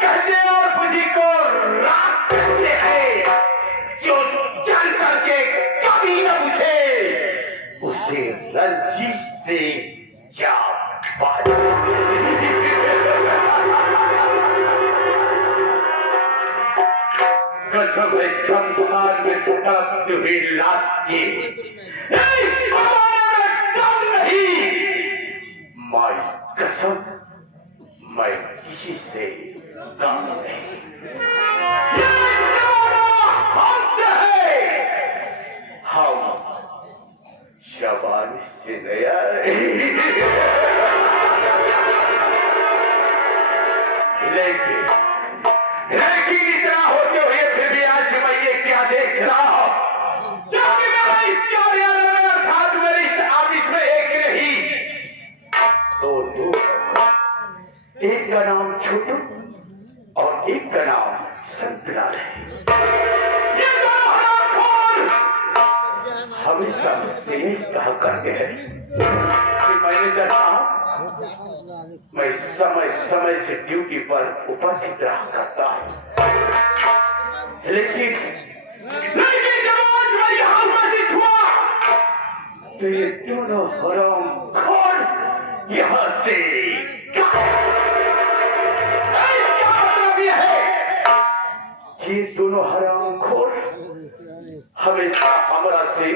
कहते और खुशी को रात कहते हैं जो रंजीत सिंह जाबाज। कसम है संसार में तड़पती हुई लाश की, इस ज़माने में दम नहीं। माई कसम, मैं किसी से कम नहीं। ये ज़माना हमसे है, हम शबानी से नया। लेकिन इतना होते हुए फिर भी आज मैं ये क्या देख रहा हूं, जबकि मेरा इस कार्यालय में अर्थात मेरे इस ऑफिस में एक नहीं दो, एक का नाम छोटू और एक का नाम संतलाल है। ये दोनों हरामखोर हमेशा मुझसे यही कहा करते हैं कि मैनेजर साहब, मैं समय समय से ड्यूटी पर उपस्थित रहा करता हूं, लेकिन जब आज मैं यहाँ उपस्थित हुआ तो ये दोनों हरामखोर यहाँ से इसका मतलब यह है कि ये दोनों हरामखोर हमेशा हमारा से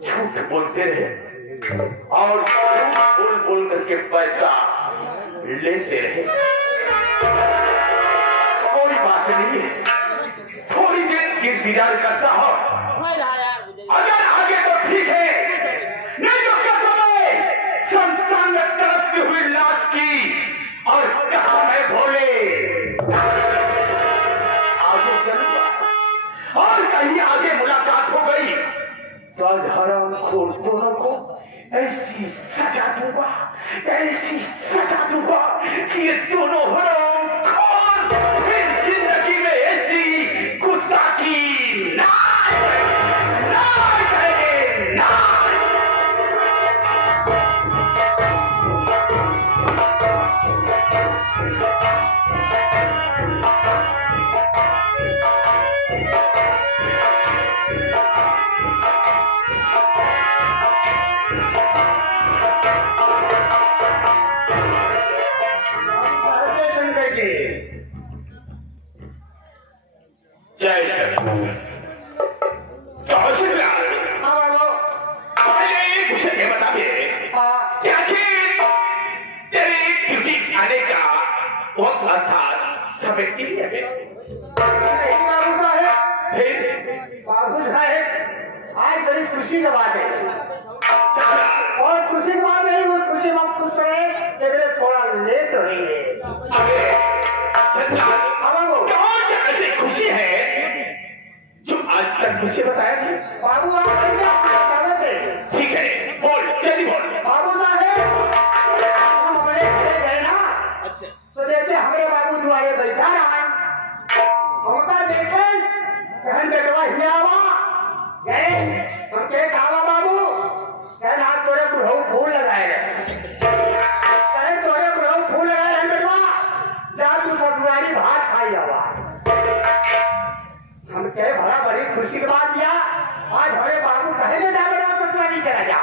झूठ बोलते रहे और बोल बोल करके पैसा लेते रहे। कोई बात नहीं, थोड़ी देर इंतजार करता हूं, अगर आगे तो ठीक है, नहीं तो क्या समय शमशान में तड़पती हुई लाश की और कहां मैं भोले आगे चलूंगा और कहीं आगे मुलाकात हो गई तो आज हरामखोर दोनों को ऐसी सजा दूंगा कि ये दोनों हरामखोर फिर जिंदगी में ऐसी गुस्ताखी ना करेंगे, ना। जय श्री आने का वक्त अर्थात समय के लिए बाबू साहेब, आज बड़ी खुशी की बात है और खुशी की बात नहीं, वो खुशी वक्त खुश रहे, थोड़ा लेट हो रही है। ऐसी खुशी है जो आज तक मुझे बताया नहीं। बाबू आप ठीक है, बोल जल्दी बोल। बाबू साहेब, हम हमारे घर गए ना, तो देखे हमारे बाबू दुआरे बैठा रहा, हमका देखे कहन बेटवा हियावा गए, हम के कहा बाबू कहन हाथ तोड़े बुढ़ऊ फूल लगाए रहे, कहन तोड़े बुढ़ऊ फूल लगाए रहे बेटवा, जा तू ससुराली भात खाई आवा। हम कहे भला बड़ी खुशी की बात किया, आज हमारे बाबू कहे जा बेटा ससुराली चला जा।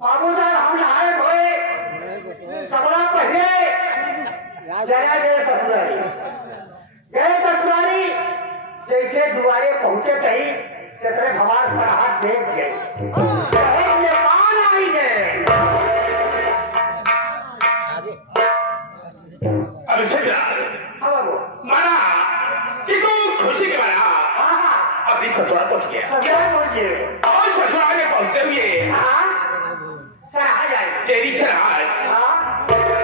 बाबू साहब हम नहाए धोए, कपड़ा पहने, जरा गए ससुराली, जैसे दुआरे पहुंचे कहीं चतरे भवार पर हाथ देख गए, कौन आई गए। माना कि तू खुशी के मारा अपनी ससुराल पहुंच गया और ससुराल में पहुंचते हुए तेरी सराहत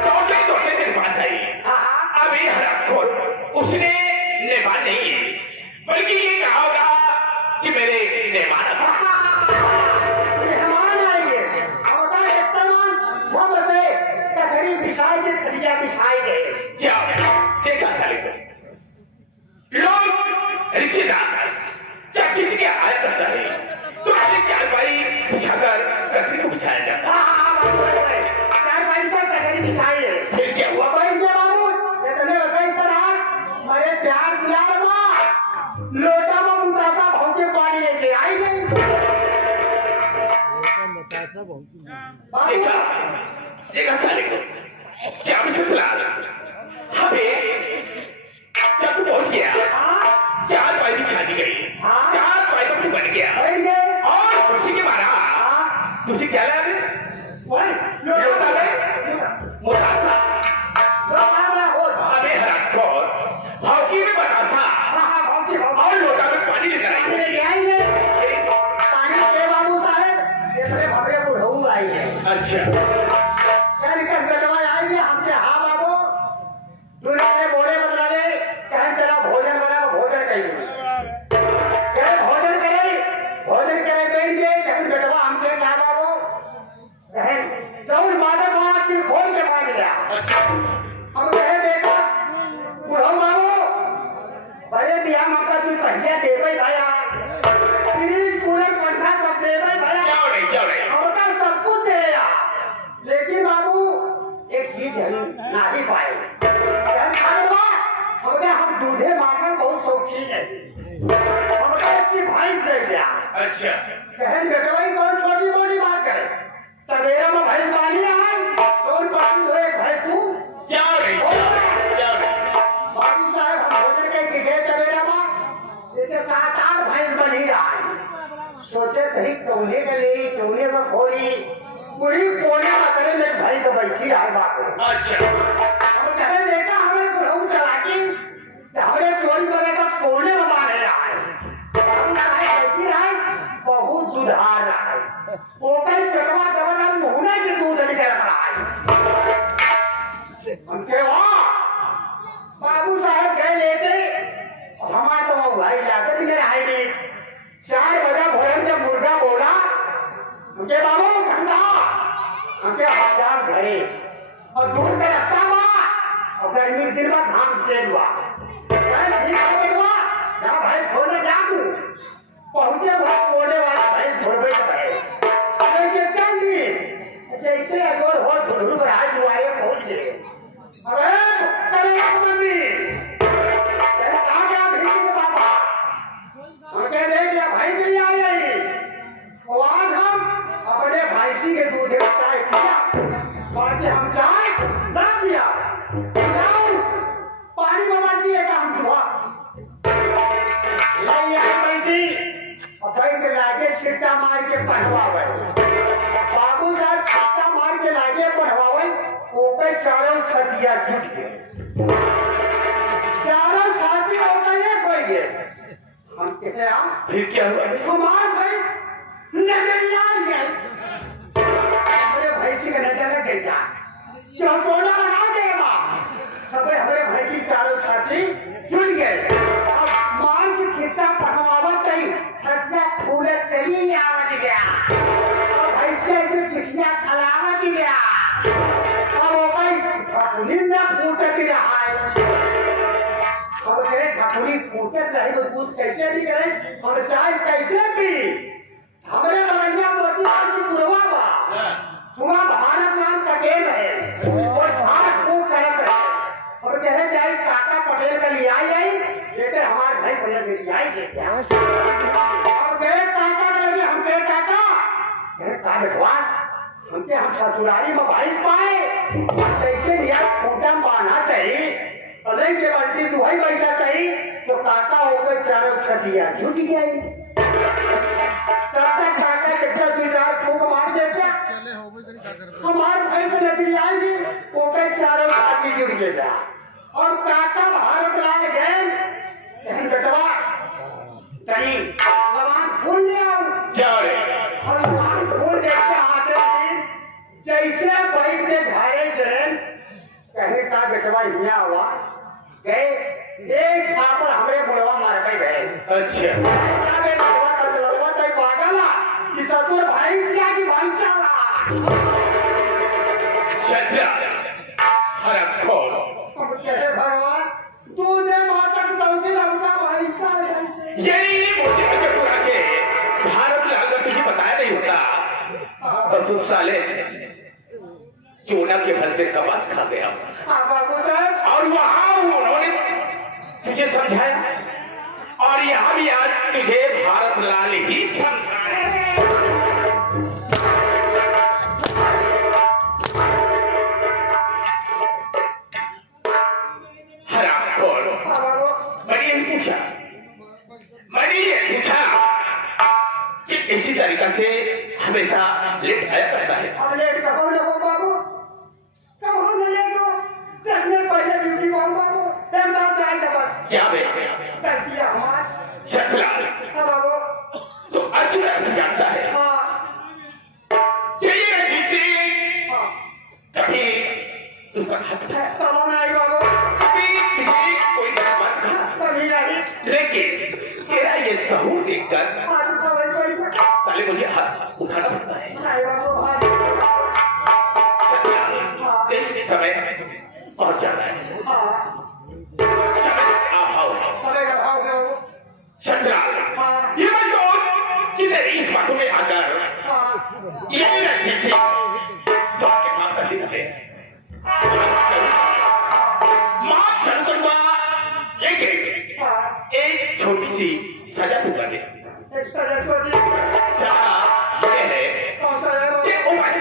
दौड़ते मेरे पास आई। अभी हरामखोर उसने मेहमान नहीं है, बल्कि ये कहा होगा कि मेरे मेहमान आएंगे, खड़िया बिछाए गए। क्या देखा साले को लोग रिश्तेदार जब किसी के हाल करता है तो आगे चारपाई बिछाकर तकरी को बिछाया जाता है। चारपाई से तकरी बिछाई है, फिर क्या हुआ? बाबू इतने होते सरार मैंने प्यार किया बना, लोटा में मुतासा भाव के पानी लेके आई गई। देखा देखा साले को क्या मुश्किल हमें जब तू पहुंच गया 4 पाई की शादी गई 4 पाई पर तू बन गया और खुशी के मारा तुझे क्या लगा लोटा में मोटा सा अबे हरामखोर भौकी में बतासा और लोटा में पानी लेकर आई अच्छा हमके हाँ बाबू दूल्हे बोले बदला ले कहें चला भोजन बना भोजन कहीं भोजन करे कहेंगे कहीं बेटवा हमके क्या बाबू कहें जौन मादक वहां फिर खोल के मांग लिया अच्छा हम कहे देखा बुढ़ऊ बाबू बड़े दिया मक्का तू पहिया दे भाया फ्रिज कूलर पंखा सब दे भाया क्या नहीं हमका सब कुछ दे लेकिन बाबू एक चीज है नहीं पाए हम दूधे मांगने बहुत शौकीन है हमका इसकी भाई दे दिया अच्छा कहन बेटवाई कौन छोटी मोटी बात करे तबेरा में भाई पानी आए कौन पानी हो एक भाई तू क्या नहीं बाबू साहब हम भोजन के किसे तबेरा में जैसे 7-8 भैंस बन ही रहा है सोचे कहीं कौने का ले कौने का खोली पूरी कोने में करे मेरे भाई को बैठी है बात अच्छा हम कहे देखा हमें प्रभु चला के हमें चोरी करे का कोने में बांध रहा है हम बैठी रहा बहुत सुधार रहा है वो कहीं पेटवा दबा हम मुहना के दूध निकल रहा है हम के बाबू साहब गए लेते हमारा तो भाई जाकर भी रहा है 4 बजे भोजन जब मुर्गा बोला मुझे बाबू ठंडा हमसे हजार घरे और दूर पे रखता हुआ और गर्मी दिन में धाम से हुआ भाई छोड़ने जाऊं पहुंचे हुआ छोड़ने वाला भाई छोड़ गए चल जी जैसे अगोर हो धुल पर आज दुआरे पहुंच गए अरे मम्मी बाबा हम कह दे दिया भाई के लिए आए आज हम अपने भाईसी के दूध चाय पिया बाद हम चाय ना पिया पानी में दिए हम धुआ के लागे छिट्टा मार के पहवावे बाबू साहब छिट्टा मार के लागे पहवावे ओपे चारों छतिया जुट गए चारों छाती होकर एक हो गए हम कहते हैं फिर क्या हुआ कुमार भाई नजरिया गए हमारे भाई जी का नजर लग गया क्यों टोला लगा देगा सबे हमारे भाई की चारों छाती जुट गए मार की छिट्टा पहवावत कहीं छतिया फूले चली आवत गया भाई से जो चिट्ठिया खलावत गया और वो भाई निंदा फूटत रहा है और मेरे ढकुली फूटत रही तो दूध कैसे भी करे और चाय कैसे पी हमारे बरैया मोतीलाल की पुरवा बा तुम्हारा भारत नाम पटेल है और साथ खूब करत है और कहे जाए काका पटेल का लिया आई लेकिन हमारे भाई भैया के लिया ही क्या और गए काका लगे हम गए काका का बेटवा हमके हम ससुरारी में भाई पाए कैसे लिया खूटा बांधा चाहिए अलग के बंटी तू ही बैठा चाहिए तो काका होकर चारों छतिया जुट गई काका कितना बिगाड़ फूक मार देता हमारे भाई से नजर आएगी ओके चारों छाती जुट गया और काका भारत लाल गए बेटवा तनी लवान फूल ले आओ क्या रे और लवान फूल जैसे हाथे जैसे बैठते झारे चरण कहे का बेटवा यहाँ हुआ गए एक थापड़ हमरे बुढ़वा मार के गए अच्छा क्या बेटवा का लड़वा तो पागल कि ससुर भाई क्या की भांचा छतिया हरामखोर कहे भगवान तू दे माता चौकी लड़का भाई साहब यही मोदी के पूरा के भारत लाल का तुझे बताया नहीं होता बस उस साले चूना के फल से कपास खा गया और वहां उन्होंने तुझे समझाया और यहाँ भी आज तुझे भारत लाल ही समझाया इसी तरीका से हमेशा लेट आया करता है। अब लेट कब हो बाबू, कब हो न लेट हो, देखने पहले ड्यूटी को बाबू, टाइम तक जाए बस। क्या बे? कर दिया हमारा। शतलाल, हाँ बाबू। तो अच्छी तरह से जानता है। हाँ। चलिए जिसे हाँ। कभी तुम पर हाथ उठाया, कब नहीं बाबू, कभी किसी कोई गलत बात कहा, कभी नहीं। लेकिन तेरा ये सहूर देखकर आज सब कोई साले मुझे हाथ उठाना पड़ता है। नहीं बाबू, हाँ। शतलाल, इस समय पहुंच जाना है। हाँ। समय आओ। समय का भाव है बाबू। शतलाल, हाँ। ये मत सोच कि तेरी इस बातों में आकर हाँ। ये रज्जी से आपके मां कर लेना है। मां चल करूंगा, लेकिन हाँ। एक छोटी सी सजा दूंगा दे। एक सजा छोटी। सजा ये है कौन सा है बाबू? कि उम्मीद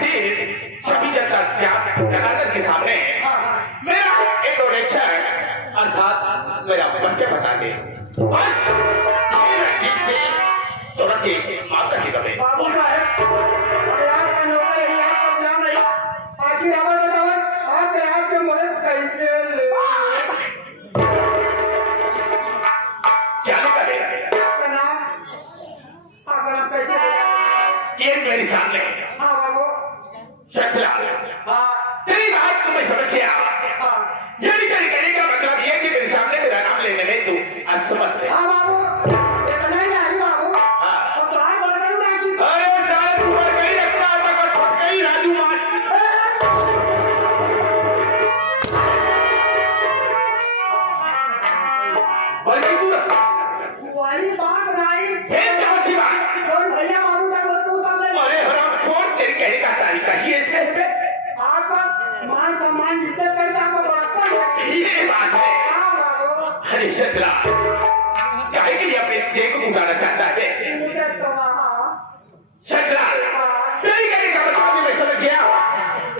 26 जनादर के सामने मेरा इंट्रोडक्शन अर्थात मेरा परिचय बता दे। बस ये रज्जी से तुरंत ही मां कर लेगा। बाबू साहब, अरे आपका नौकर है, आपका नाम नहीं। आखिर हमारे बताओ, आपके मदद कैसे ले? क्या लिखा है? आपका नाम कैसे ले? ये मेरे सामने हाँ बाबू। शतलाल, हाँ। तेरी बात को मैं समझ गया। हाँ। ये निकल कहने का मतलब ये कि मेरे सामने मेरा नाम लेने में तू असमर्थ है। हाँ बाबू, इतना ही नहीं बाबू। हाँ। अब तो आप बोल रहे हो ना कि अरे साहब, तू बढ़ गई रखना, मगर छुट गई राजू मार। बल्कि तू वाली बात नहीं। फिर क्या सी बात? कौन भैया बाबू का बोल तू समझे? अरे हराम छोड़, तेरे कहने का तरीका ही है इसके पे। आपका मान सम्मान इज्जत करता आपको रास्ता है। ये बात है। हाँ बाबू। अरे शतलाल, काहे के लिए अपने देह को उड़ाना चाहता है? इज्जत तो वहाँ। शतलाल, तेरी कहने का मतलब मैं समझ गया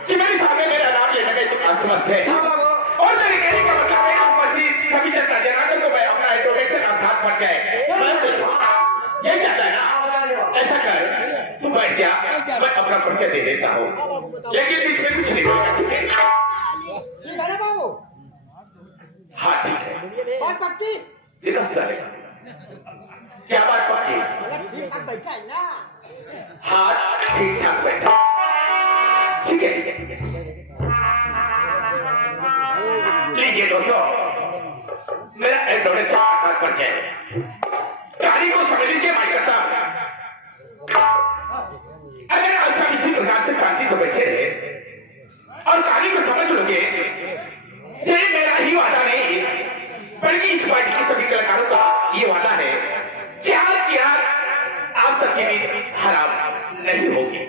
कि मेरे सामने मेरा नाम लेने में तू असमर्थ है। हाँ बाबू। और तेरे कहने का मतलब है कि सभी जनता जनार्दन को मैं अपना इंट्रोडक्शन अर्थात पर जाए ये चाहता है ना? ऐसा कर, तू बैठ जा, मैं अपना परिचय दे देता हूँ, लेकिन बीच में कुछ नहीं बोलना, ठीक है? ठीक है ना बाबू? हाँ ठीक है। बात पक्की? ये दस चलेगा। क्या बात पक्की? मतलब ठीक ठाक बैठा है ना? हाँ ठीक ठाक बैठा। ठीक है, ठीक है। लीजिए दोस्तों, मेरा इंट्रोडक्शन अर्थात परिचय है। कहानी को समझ लीजिए माइकल साहब। अगर आज हम इसी प्रकार से शांति से बैठे रहे और कहानी को समझ लोगे, ये मेरा ही वादा नहीं बल्कि इस पार्टी के सभी कलाकारों का ये वादा है कि आज की रात आप सबकी भी खराब नहीं होगी।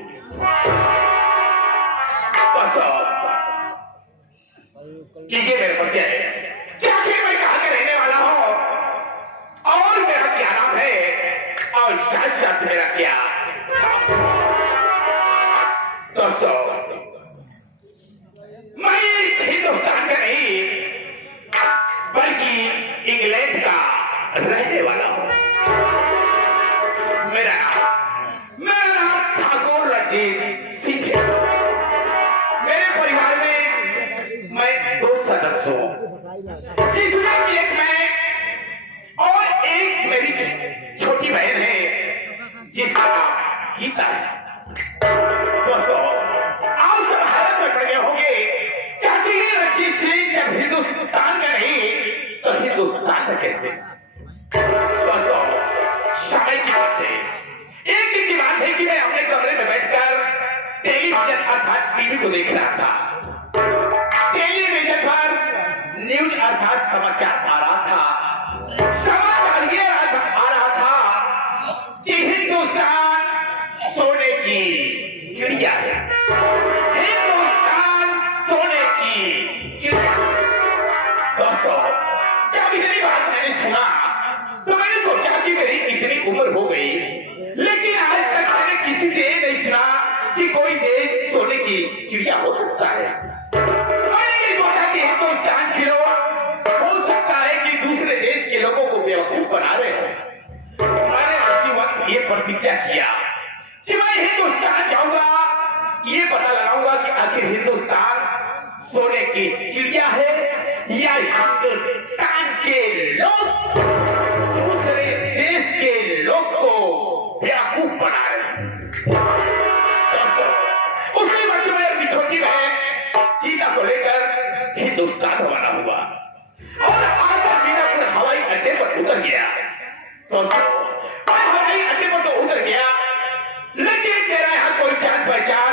लीजिए मेरे परिचय है कि आखिर मैं कहाँ के रहने वाला हूँ और मेरा क्या नाम है और साथ साथ मेरा क्या दोस्तों, मैं इस हिंदुस्तान का नहीं बल्कि इंग्लैंड का रहने वाला हूँ। मेरा नाम ठाकुर रंजीत सिंह है। मेरे परिवार में मैं 2 सदस्य हूँ, जिसमें कि एक मैं और एक मेरी छोटी बहन है जिसका नाम गीता है। दोस्तों, आप सब हालत में पड़े होंगे चाची रंजीत सिंह जब हिंदुस्तान का नहीं तो हिंदुस्तान का कैसे? दोस्तों, समय की बात है, एक दिन की बात है कि मैं अपने कमरे में बैठकर टेलीविजन अर्थात टीवी को देख रहा था। टेलीविजन पर न्यूज अर्थात समाचार आ रहा था। समाचार ये आ रहा था कि हिंदुस्तान सोने की चिड़िया है। हिंदुस्तान सोने की चिड़िया। दोस्तों, जब इतनी बात मैंने सुना तो मैंने सोचा कि मेरी इतनी उम्र हो गई, लेकिन आज तक मैंने किसी से ये नहीं सुना कि कोई देश सोने की चिड़िया हो सकता है। मैंने ये सोचा कि हिंदुस्तान के लोग हो सकता है कि दूसरे देश के लोगों को बेवकूफ बना रहे हो। मैंने उसी वक्त ये प्रतिज्ञा किया ये पता लगाऊंगा कि आखिर हिंदुस्तान सोने की चिड़िया है या हिंदुस्तान के लोग दूसरे देश के लोग को बेवकूफ बना रहे हैं। उसी वक्त में अपनी छोटी बहन चीता को लेकर हिंदुस्तान रवाना हुआ और आकर मीनापुर हवाई अड्डे पर उतर गया। हवाई अड्डे पर तो उतर गया, लेकिन मेरा यहाँ कोई जान पहचान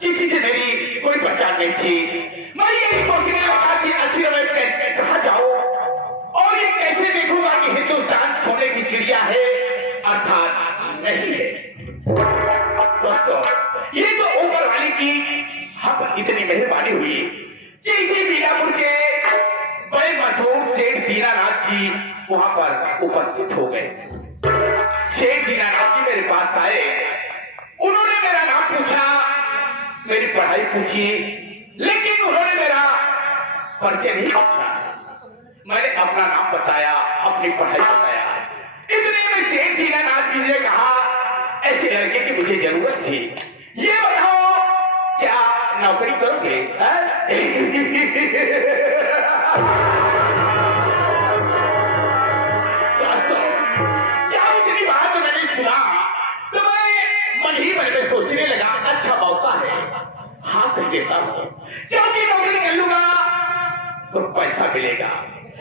किसी से मेरी कोई पहचान नहीं थी। मैं ये सोचने लगा कि आखिर मैं कहाँ जाऊं और ये कैसे देखूंगा कि हिंदुस्तान सोने की चिड़िया है अर्थात नहीं है। दोस्तों, ये तो ऊपर वाले की हम इतनी मेहरबानी हुई कि इसी मीनापुर के बड़े मशहूर सेठ दीनानाथ जी वहां पर उपस्थित हो गए। सेठ दीनानाथ जी मेरे पास आए, उन्होंने मेरा नाम पूछा, मेरी पढ़ाई पूछी, लेकिन उन्होंने मेरा परिचय नहीं पूछा। मैंने अपना नाम बताया, अपनी पढ़ाई बताया। इतने में सेठ दीनानाथ जी ने कहा, ऐसे लड़के की मुझे जरूरत थी, ये बताओ क्या नौकरी करोगे? इतनी बात मैंने सुना तो मैं मन ही मन में सोचने लगा, अच्छा मौका है, हाँ कर देता हूँ। क्योंकि नौकरी कर लूंगा तो पैसा मिलेगा,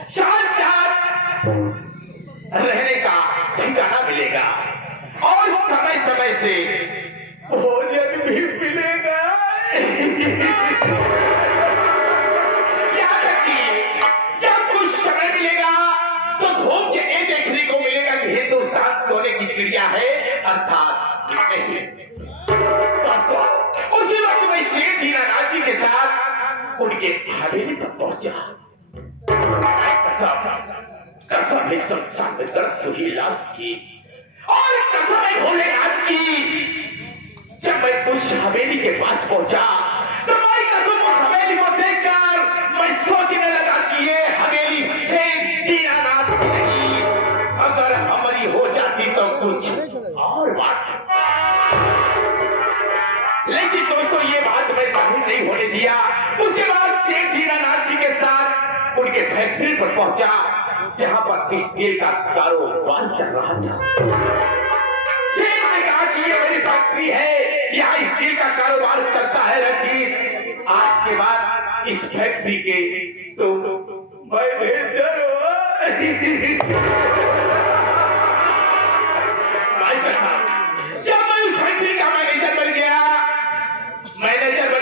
साथ साथ रहने का ठिकाना मिलेगा और समय समय से भोजन भी मिलेगा। यहाँ तक कि जब कुछ समय मिलेगा तो घूम के ये देखने को मिलेगा कि हिंदुस्तान सोने की चिड़िया है अर्थात नहीं। उसी वक्त मैं सेठ दीनानाथ जी के साथ उनके हवेली तक पहुंचा। कसम है शमशान में दर्द तो ही लाश की और कसम है भोलेनाथ की, जब मैं उस हवेली के पास पहुंचा तो मैं कसम उस हवेली को देखकर मैं सोचने लगा कि ये हवेली से दीनानाथ की नहीं, अगर हमारी हो जाती तो कुछ और बात। लेकिन दोस्तों ये बात मैं कभी नहीं होने दिया। उसके बाद सेठ दीनानाथ जी के साथ उनके फैक्ट्री पर पहुंचा जहां पर तेल का कारोबार चल रहा था। सेठ ने कहा कि ये मेरी फैक्ट्री है, यहाँ तेल का कारोबार चलता है रंजीत, आज के बाद इस फैक्ट्री के तो मैं बेहतर जब मैं उस फैक्ट्री का मैनेजर बन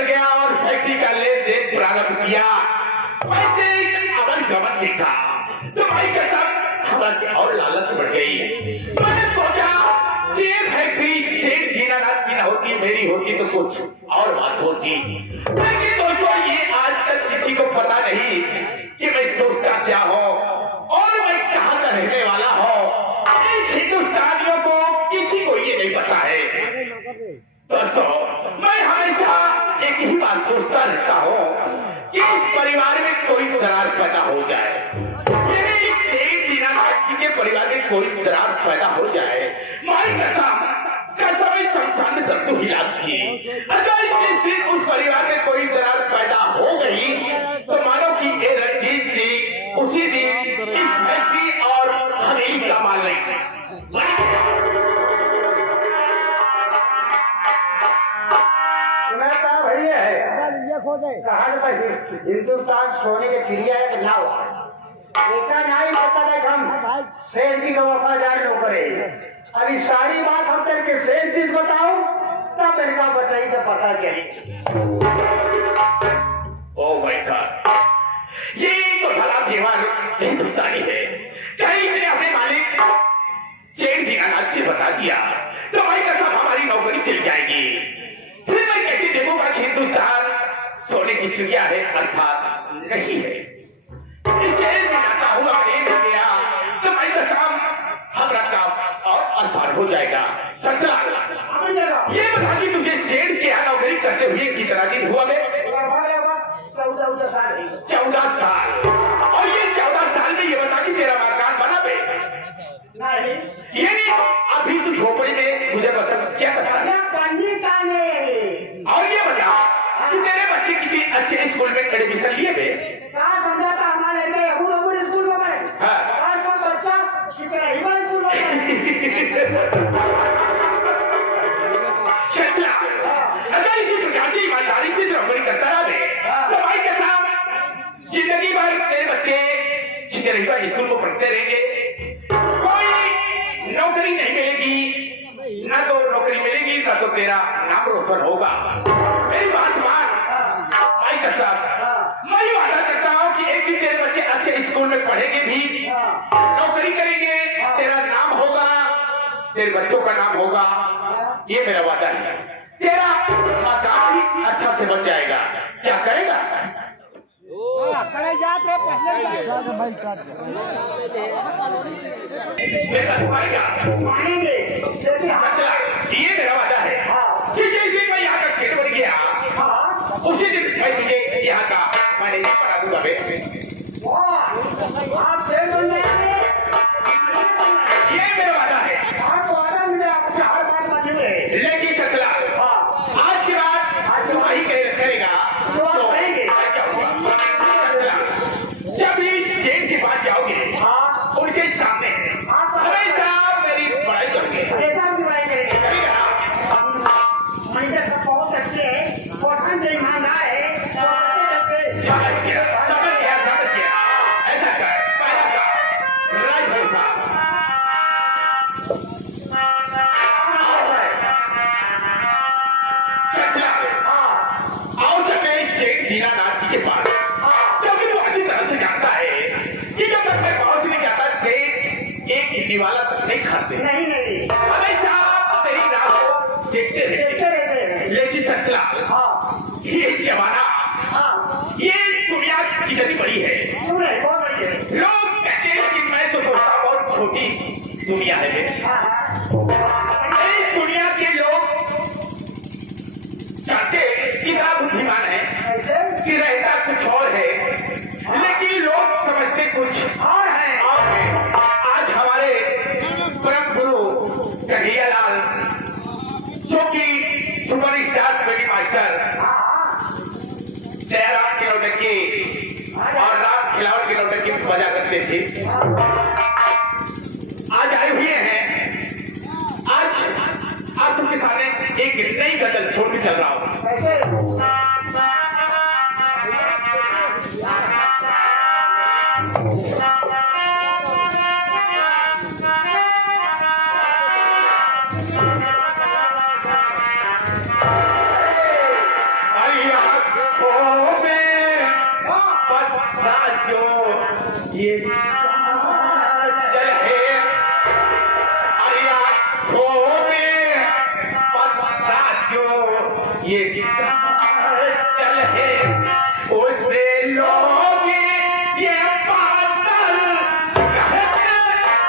गया और फैक्ट्री का लेन देन प्रारंभ किया, वैसे अमल गमन देखा तो भाई कसम हमारी और लालच बढ़ गई। मैंने सोचा कि ये फैक्ट्री सेठ दीनानाथ की न होती, मेरी होती तो कुछ और बात होती। लेकिन दोस्तों ये आज तक किसी को पता नहीं कि मैं सोचता क्या हूँ और मैं कहाँ का रहने वाला हूँ। इस हिंदुस्तानियों को किसी को ये नहीं पता है। दोस्तों मैं हमेशा एक ही बात सोचता रहता हूँ कि इस परिवार में कोई दरार पैदा हो जाए, यदि सेठ दीनानाथ जी के परिवार में कोई दरार पैदा हो जाए, माई कसम शमशान तक तो हिलास की। अगर जिस दिन उस परिवार में कोई दरार पैदा हो गई तो मानो कि ये रंजीत सिंह उसी दिन इस फैक्ट्री और हवेली का मालिक हिंदुस्तान सोने के चिड़िया है ना ऐसा नहीं पता नहीं हम सेठ जी का वफादार नौकर है। अभी सारी बात हम करके सेठ जी बताओ तब मेरे का बताइए तो पता चले। ओह माय गॉड, ये तो साला दीवान हिंदुस्तानी है। कहीं इसने अपने मालिक सेठ दीनानाथ से बता दिया तो भाई कसम हमारी नौकरी चल जाएगी। फिर मैं कैसे देखूंगा कि हिंदुस्तान सोने की चिड़िया है अर्थात नहीं है। इससे नाता हुआ प्रेम हो गया तो भाई कसम हमारा काम और आसान हो जाएगा। ये बता कि तुझे सेठ के यहाँ नौकरी करते हुए कितना दिन हुआ? 14 साल। और ये 14 साल में ये बता कि तेरा मकान बना बे? नहीं। ये अभी तू झोपड़ी में मुझे पसंद क्या बता? किसी अच्छे स्कूल में एडमिशन लिए बे कहाँ समझाता हमारे लेके हम लोग स्कूल में पढ़े हाँ। आज का बच्चा कितना हिमाल स्कूल में पढ़े शक्ला अगर इसी प्रकार से ईमानदारी से नौकरी करता रहे तो भाई के साथ जिंदगी भर तेरे बच्चे जिसे रविवार स्कूल को पढ़ते रहेंगे कोई नौकरी नहीं मिलेगी ना तो नौकरी मिलेगी ना तो तेरा नाम रोशन होगा मेरी बात मान भाई के साथ मैं ये वादा करता हूँ कि एक दिन तेरे बच्चे अच्छे स्कूल में पढ़ेंगे भी नौकरी करेंगे तेरा नाम होगा तेरे बच्चों का नाम होगा ये मेरा वादा है तेरा मकान भी अच्छा से बच जाएगा क्या करेगा भाई काट बेटा तुम्हारेगा मानेंगे लेकिन अच्छा, ये मेरा वादा है जिस दिन मैं यहाँ का शेर बन गया उसी दिन मैं तुझे यहाँ का मैंने पढ़ा दूंगा बे आप शेर बन जाएंगे ये मेरा वादा है आपको वादा मिले आपसे हर बात मानेंगे लेकिन सकला आज के बाद तू वही करेगा तो आप करेंगे जब भी शेर के पास जाओगे उनके सामने हमेशा मेरी पढ़ाई करोगे जैसा भी बुराई करेंगे करेगा मंदिर का बहुत अच्छे है पठान से ईमानदार है तो अच्छे समझ गया ऐसा कर पहला का राज भरोसा चकला आओ चले शेख दीनानाथ जी के पास क्योंकि तू अच्छी तरह से जानता है कि जब तक मैं गाँव से नहीं जाता शेख एक हिंदी वाला तक नहीं खाते नहीं हमेशा तेरी राह को देखते रहते देखते रहते हैं लेकिन चकला ये जमाना ये दुनिया कितनी बड़ी है क्यों नहीं बहुत बड़ी है लोग कहते हैं कि मैं तो सोचता बहुत छोटी दुनिया है इस दुनिया के लोग चाहते कितना बुद्धिमान है ऐसे कि रहता कुछ और है लेकिन लोग समझते कुछ और है और है आज हमारे परम गुरु कन्हैयालाल जो कि super star kabaddi master Jairam के नौटंकी और राम खिलावट के नौटंकी बजा करते थे आज आए हुए हैं आज तुमके सामने एक नई गजल छोड़ के चल रहा हूँ ऐसे ये काजल है आँखों में पता जो ये काजल है उससे लोग ये पागल कहते हैं